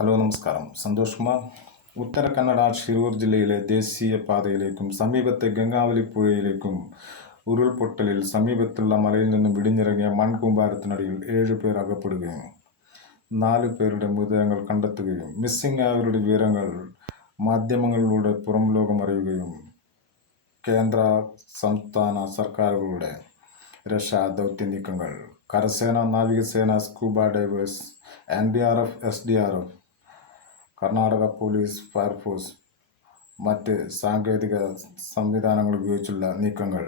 Hello നമസ്കാരം. സന്തോഷ് കുമാർ. ഉത്തര കന്നഡ ഷിരൂർ ജില്ലയിലെ ദേശീയപാതയിലേക്കും സമീപത്തെ ഗംഗാവലി പുഴയിലേക്കും ഉരുൾപൊട്ടലിൽ സമീപത്തുള്ള മലയിൽ നിന്നും ഇടിഞ്ഞിറങ്ങിയ മൺകൂമ്പാരത്തിനടിയിൽ 7 പേർ അകപ്പെടുകയും 4 പേരുടെ മൃതദേഹങ്ങൾ കണ്ടെത്തുകയും മിസ്സിംഗ് ആയവരുടെ വിവരങ്ങൾ മാധ്യമങ്ങളിലൂടെ പുറം ലോകം അറിയുകയും കേന്ദ്ര സംസ്ഥാന സർക്കാരുകളുടെ രക്ഷാ ദൗത്യ നീക്കങ്ങൾ, കരസേന, നാവികസേന, scuba divers, NDRF, SDRF, Karnataka police, fire force, മറ്റ് സാങ്കേതിക സംവിധാനങ്ങൾ ഉപയോഗിച്ചുള്ള നീക്കങ്ങൾ,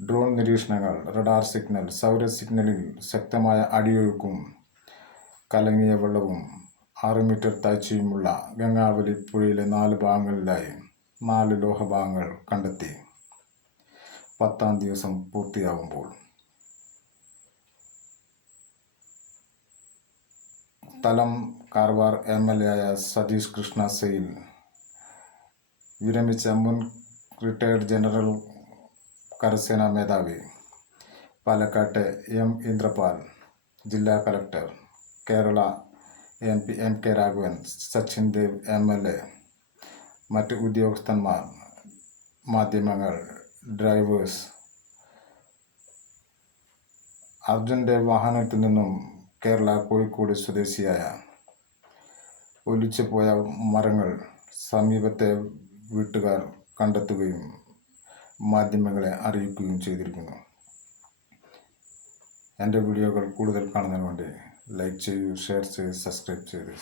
ഡ്രോൺ നിരീക്ഷണങ്ങൾ, റഡാർ സിഗ്നൽ, സൗര സിഗ്നലിൽ ശക്തമായ അടിയൊഴുക്കും കലങ്ങിയ വെള്ളവും 6 മീറ്റർ താഴ്ചയുമുള്ള ഗംഗാവലി പുഴയിലെ 4 ഭാഗങ്ങളിലായി 4 ലോഹഭാഗങ്ങൾ കണ്ടെത്തി. 10ാം ദിവസം പൂർത്തിയാവുമ്പോൾ തലം കാർവാർ MLA ആയ സതീഷ് കൃഷ്ണ സെയിൽ, വിരമിച്ച മുൻ റിട്ടയർഡ് ജനറൽ കരസേനാ മേധാവി പാലക്കാട്ടെ ഇന്ദ്രപാൽ, ജില്ലാ collector, Kerala MP MK Raghavan, Sachin Dev MLA, മറ്റ് ഉദ്യോഗസ്ഥന്മാർ, മാധ്യമങ്ങൾ, ഡ്രൈവേഴ്സ്, അർജുൻ്റെ വാഹനത്തിൽ നിന്നും കേരള കോഴിക്കോട് സ്വദേശിയായ ഒലിച്ചുപോയ മരങ്ങൾ സമീപത്തെ വീട്ടുകാർ കണ്ടെത്തുകയും മാധ്യമങ്ങളെ അറിയിക്കുകയും ചെയ്തിരിക്കുന്നു. എൻ്റെ വീഡിയോകൾ കൂടുതൽ കാണുന്നതിന് വേണ്ടി ലൈക്ക് ചെയ്യൂ, ഷെയർ ചെയ്ത് സബ്സ്ക്രൈബ് ചെയ്ത്